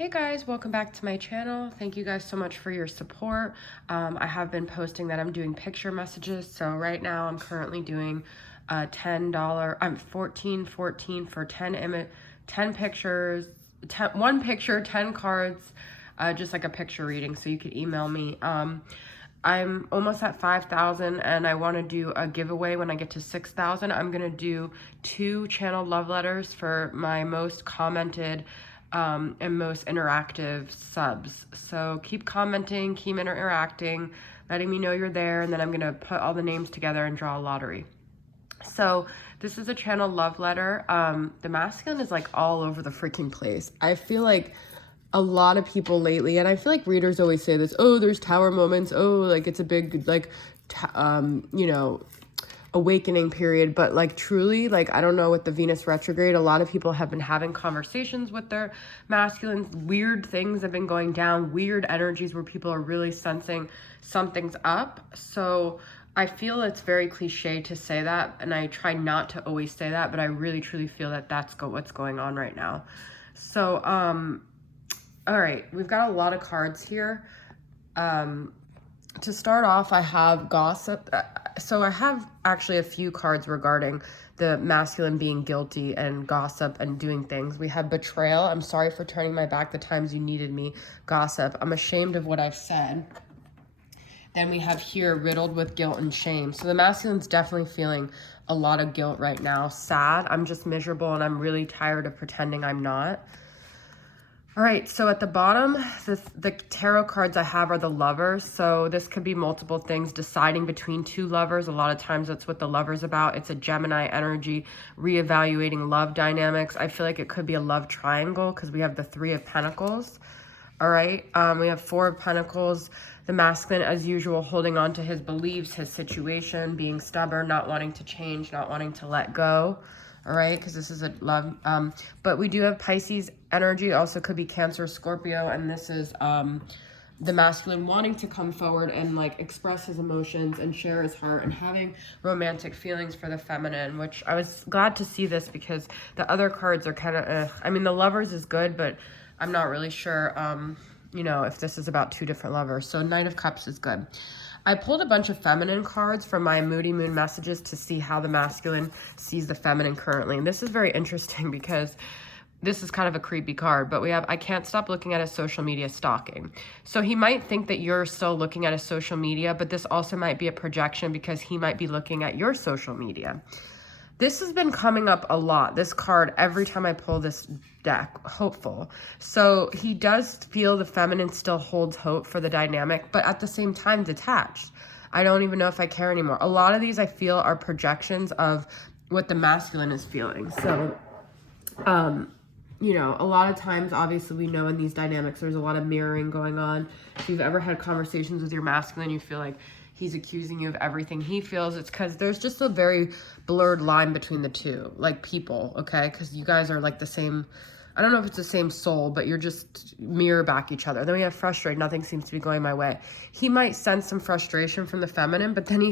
Hey guys, welcome back to my channel. Thank you guys so much for your support. I have been posting that I'm doing picture messages. So right now I'm currently doing $10, I'm 14 for 10 pictures, 1 picture, 10 cards, just like a picture reading. So you could email me. I'm almost at 5,000 and I want to do a giveaway when I get to 6,000. I'm going to do 2 channel love letters for my most commented and most interactive subs. So keep commenting, keep interacting, letting me know you're there, and then I'm going to put all the names together and draw a lottery. So this is a channel love letter. The masculine is like all over the freaking place. I feel like a lot of people lately, and I feel like readers always say this, oh, there's tower moments, oh, like it's a big, like, you know, awakening period, but like truly, like, I don't know, with the Venus retrograde, a lot of people have been having conversations with their masculines. Weird things have been going down, weird energies where people are really sensing something's up. So I feel it's very cliche to say that, and I try not to always say that, but I really truly feel that that's what's going on right now. So all right, we've got a lot of cards here. To start off, I have gossip. So I have actually a few cards regarding the masculine being guilty and gossip and doing things. We have betrayal. I'm sorry for turning my back the times you needed me. Gossip. I'm ashamed of what I've said. Then we have here riddled with guilt and shame. So the masculine's definitely feeling a lot of guilt right now. Sad. I'm just miserable and I'm really tired of pretending I'm not. All right, so at the bottom, the tarot cards I have are the lovers. So this could be multiple things, deciding between 2 lovers. A lot of times that's what the lover's about. It's a Gemini energy, reevaluating love dynamics. I feel like it could be a love triangle because we have the 3 of Pentacles. All right, we have 4 of Pentacles. The masculine, as usual, holding on to his beliefs, his situation, being stubborn, not wanting to change, not wanting to let go. All right, because this is a love, but we do have Pisces energy, also could be Cancer, Scorpio, and this is the masculine wanting to come forward and like express his emotions and share his heart and having romantic feelings for the feminine, which I was glad to see this because the other cards are kind of, I mean, the lovers is good, but I'm not really sure, you know, if this is about 2 different lovers. So Knight of Cups is good. I pulled a bunch of feminine cards from my Moody Moon messages to see how the masculine sees the feminine currently. And this is very interesting because this is kind of a creepy card, but we have, I can't stop looking at his social media stalking. So he might think that you're still looking at his social media, but this also might be a projection because he might be looking at your social media. This has been coming up a lot, this card, every time I pull this deck, hopeful. So he does feel the feminine still holds hope for the dynamic, but at the same time detached. I don't even know if I care anymore. A lot of these I feel are projections of what the masculine is feeling. So, you know, a lot of times, obviously, we know in these dynamics, there's a lot of mirroring going on. If you've ever had conversations with your masculine, you feel like he's accusing you of everything he feels, it's because there's just a very blurred line between the two, like people, okay? Because you guys are like the same, I don't know if it's the same soul, but you're just mirror back each other. Then we have frustrated, nothing seems to be going my way. He might sense some frustration from the feminine, but then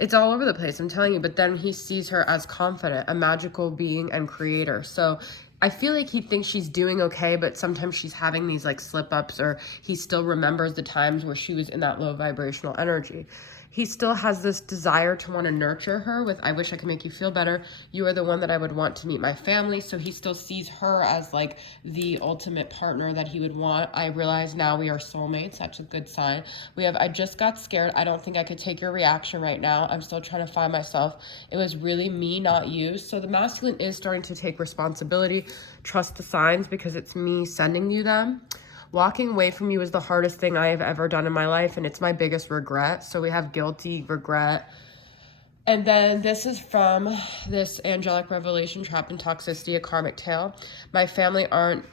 it's all over the place, I'm telling you, but then he sees her as confident, a magical being and creator. So I feel like he thinks she's doing okay, but sometimes she's having these like slip ups, or he still remembers the times where she was in that low vibrational energy. He still has this desire to want to nurture her with, I wish I could make you feel better. You are the one that I would want to meet my family. So he still sees her as like the ultimate partner that he would want. I realize now we are soulmates. That's a good sign. We have, I just got scared. I don't think I could take your reaction right now. I'm still trying to find myself. It was really me, not you. So the masculine is starting to take responsibility. Trust the signs because it's me sending you them. Walking away from you is the hardest thing I have ever done in my life, and it's my biggest regret. So we have guilty, regret. And then this is from this angelic revelation, Trapped in Toxicity, a karmic tale. My family aren't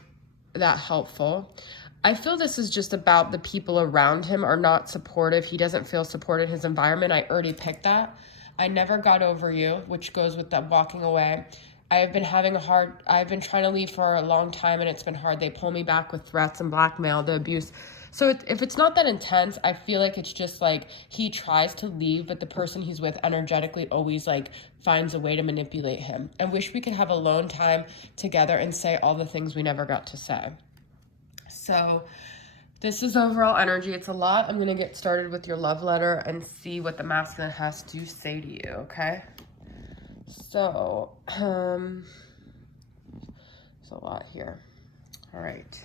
that helpful. I feel this is just about the people around him are not supportive. He doesn't feel supported in his environment. I already picked that. I never got over you, which goes with that walking away. I've been trying to leave for a long time and it's been hard. They pull me back with threats and blackmail, the abuse. So if it's not that intense, I feel like it's just like he tries to leave, but the person he's with energetically always like finds a way to manipulate him. I wish we could have alone time together and say all the things we never got to say. So this is overall energy. It's a lot. I'm going to get started with your love letter and see what the masculine has to say to you, okay? So, there's a lot here. All right.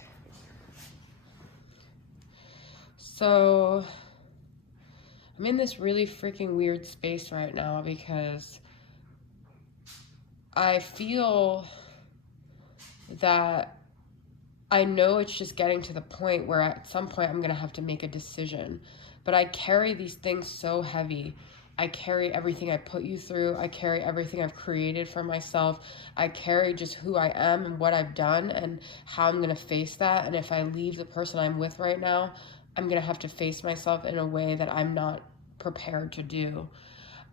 So, I'm in this really freaking weird space right now because I feel that I know it's just getting to the point where at some point I'm going to have to make a decision. But I carry these things so heavy. I carry everything I put you through. I carry everything I've created for myself. I carry just who I am and what I've done and how I'm going to face that. And if I leave the person I'm with right now, I'm going to have to face myself in a way that I'm not prepared to do.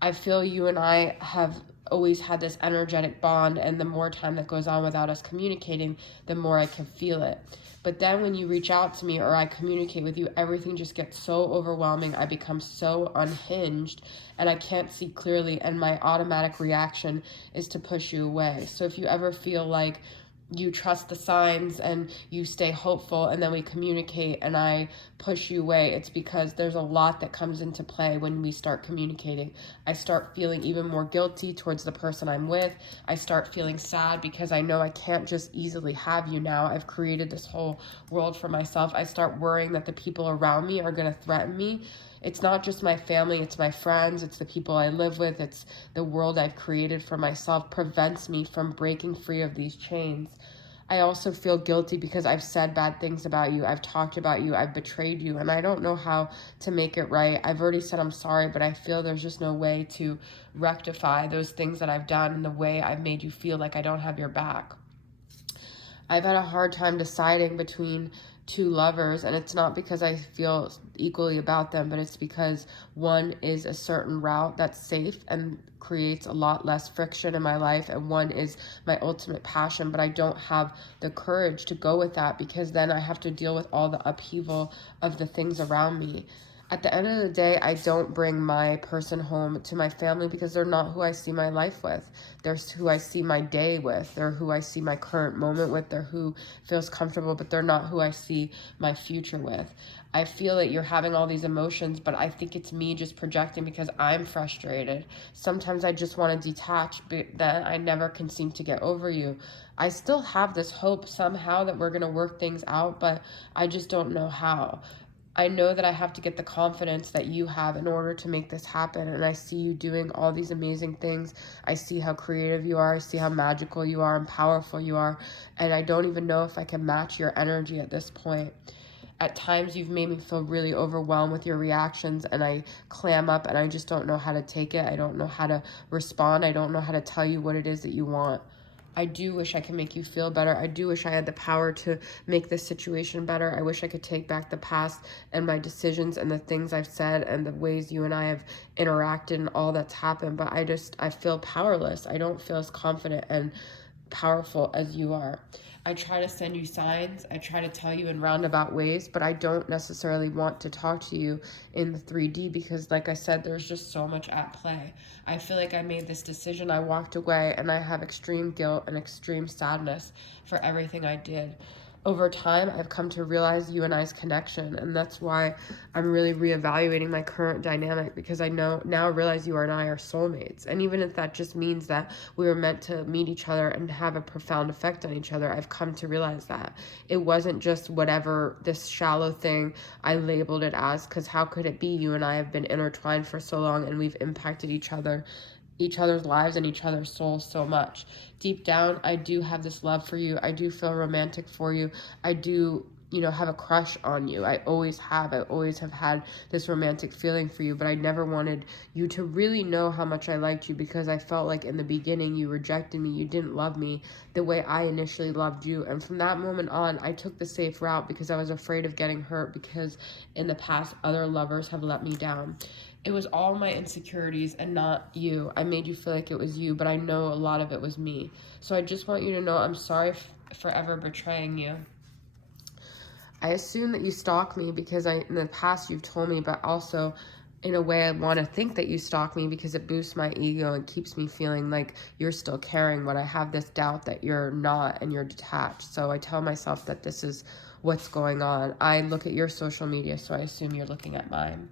I feel you and I have always had this energetic bond, and the more time that goes on without us communicating, the more I can feel it. But then when you reach out to me or I communicate with you, everything just gets so overwhelming. I become so unhinged and I can't see clearly, and my automatic reaction is to push you away. So if you ever feel like you trust the signs and you stay hopeful and then we communicate and I push you away, it's because there's a lot that comes into play when we start communicating. I start feeling even more guilty towards the person I'm with. I start feeling sad because I know I can't just easily have you now. I've created this whole world for myself. I start worrying that the people around me are going to threaten me. It's not just my family, it's my friends, it's the people I live with, it's the world I've created for myself prevents me from breaking free of these chains. I also feel guilty because I've said bad things about you, I've talked about you, I've betrayed you, and I don't know how to make it right. I've already said I'm sorry, but I feel there's just no way to rectify those things that I've done and the way I've made you feel like I don't have your back. I've had a hard time deciding between two lovers, and it's not because I feel equally about them, but it's because one is a certain route that's safe and creates a lot less friction in my life, and one is my ultimate passion, but I don't have the courage to go with that because then I have to deal with all the upheaval of the things around me. At the end of the day, I don't bring my person home to my family because they're not who I see my life with. They're who I see my day with. They're who I see my current moment with. They're who feels comfortable, but they're not who I see my future with. I feel that you're having all these emotions, but I think it's me just projecting because I'm frustrated. Sometimes I just want to detach, but then I never can seem to get over you. I still have this hope somehow that we're going to work things out, but I just don't know how. I know that I have to get the confidence that you have in order to make this happen. And I see you doing all these amazing things. I see how creative you are. I see how magical you are and powerful you are. And I don't even know if I can match your energy at this point. At times, you've made me feel really overwhelmed with your reactions, and I clam up and I just don't know how to take it. I don't know how to respond. I don't know how to tell you what it is that you want. I do wish I could make you feel better. I do wish I had the power to make this situation better. I wish I could take back the past and my decisions and the things I've said and the ways you and I have interacted and all that's happened. But I feel powerless. I don't feel as confident and powerful as you are. I try to send you signs. I try to tell you in roundabout ways, but I don't necessarily want to talk to you in the 3D because, like I said, there's just so much at play. I feel like I made this decision. I walked away and I have extreme guilt and extreme sadness for everything I did. Over time, I've come to realize you and I's connection, and that's why I'm really reevaluating my current dynamic because I now realize you and I are soulmates. And even if that just means that we were meant to meet each other and have a profound effect on each other, I've come to realize that. It wasn't just whatever this shallow thing I labeled it as, because how could it be? You and I have been intertwined for so long and we've impacted each other's lives and each other's souls so much. Deep down, I do have this love for you. I do feel romantic for you. I do, have a crush on you. I always have. I always have had this romantic feeling for you, but I never wanted you to really know how much I liked you because I felt like in the beginning you rejected me. You didn't love me the way I initially loved you. And from that moment on, I took the safe route because I was afraid of getting hurt because in the past, other lovers have let me down. It was all my insecurities and not you. I made you feel like it was you, but I know a lot of it was me. So I just want you to know I'm sorry for ever betraying you. I assume that you stalk me because in the past you've told me, but also in a way, I want to think that you stalk me because it boosts my ego and keeps me feeling like you're still caring when I have this doubt that you're not and you're detached. So I tell myself that this is what's going on. I look at your social media, so I assume you're looking at mine.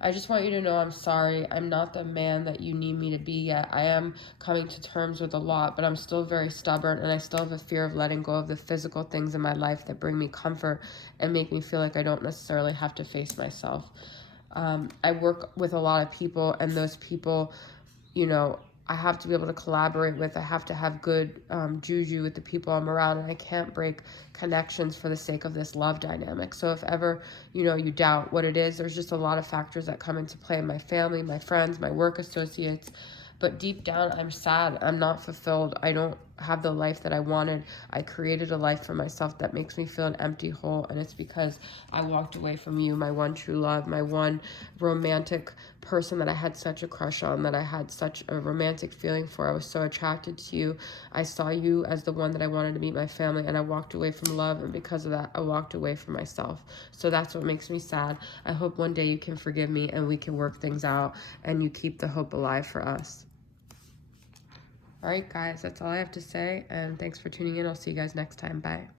I just want you to know I'm sorry. I'm not the man that you need me to be yet. I am coming to terms with a lot, but I'm still very stubborn, and I still have a fear of letting go of the physical things in my life that bring me comfort and make me feel like I don't necessarily have to face myself. I work with a lot of people, and those people, you know, I have to be able to collaborate with. I have to have good juju with the people I'm around, and I can't break connections for the sake of this love dynamic. So if ever, you know, you doubt what it is, there's just a lot of factors that come into play. My family, my friends, my work associates. But deep down, I'm sad. I'm not fulfilled. I don't have the life that I wanted. I created a life for myself that makes me feel an empty hole. And it's because I walked away from you, my one true love, my one romantic person that I had such a crush on, that I had such a romantic feeling for. I was so attracted to you. I saw you as the one that I wanted to meet my family, and I walked away from love. And because of that, I walked away from myself. So that's what makes me sad. I hope one day you can forgive me and we can work things out and you keep the hope alive for us. All right, guys, that's all I have to say, and thanks for tuning in. I'll see you guys next time. Bye.